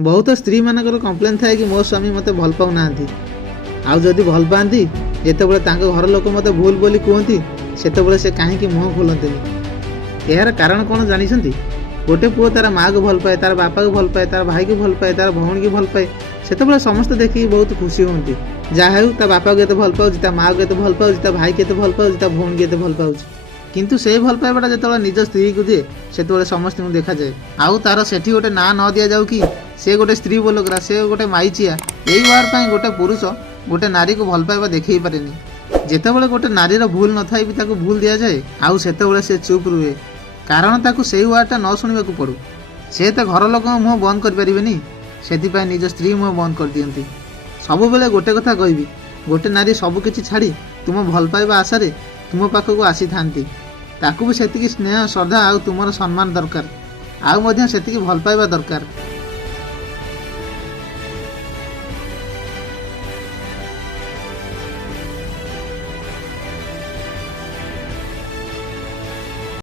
बहुत स्त्री मानकर कम्प्लेन थाए कि मो स्वामी मते भल पाऊ नांती आउ जदि भल पाती जितेबाला घर लोक मत भूल बोली कहती सेतबले से कहीं मुह खोलते यार कारण कौन जानते गोटे पुओ तार माँ को भल पाए तार बापा को भल पाए तार भाई को भल पाए तार भौणी को भल पाए सेतबले समस्त देखिए बहुत खुशी होती जहाँ हो बापा को भल पाऊँ माँ को भल पाऊँ भाई के भल पाऊँ भौणी के भल पाऊँ किंतु से भल पाइबाटा जो निज स्त्री को दिए से समस्त देखा जाए आउ तार से गोटे ना न दि जाऊ कि से गोटे स्त्री बोलकरा से गोटे माइचिया यही बार गोटे पुरुष गोटे नारी को भल पाइबा देखई पारे जितेबाला गोटे नारीर भूल न थाई भी भूल दि जाए आउ सेतबले से चुप रुहे कारण ताकू से वार्डटा न शुणा पड़ू से तो घर लोक मुँह बंद करें से निज स्त्री मुँह बंद कर दियंती सब बेले गोटे कथा कहबी गोटे नारी सबकि छाड़ी तुम भल पाइबा आशारे तुम पाखक आसी थांती ताकू भी सेतिकी स्नेह श्रद्धा आउ तुमर सम्मान दरकार आउ मध्य सेतिकी भल पाइबा दरकार।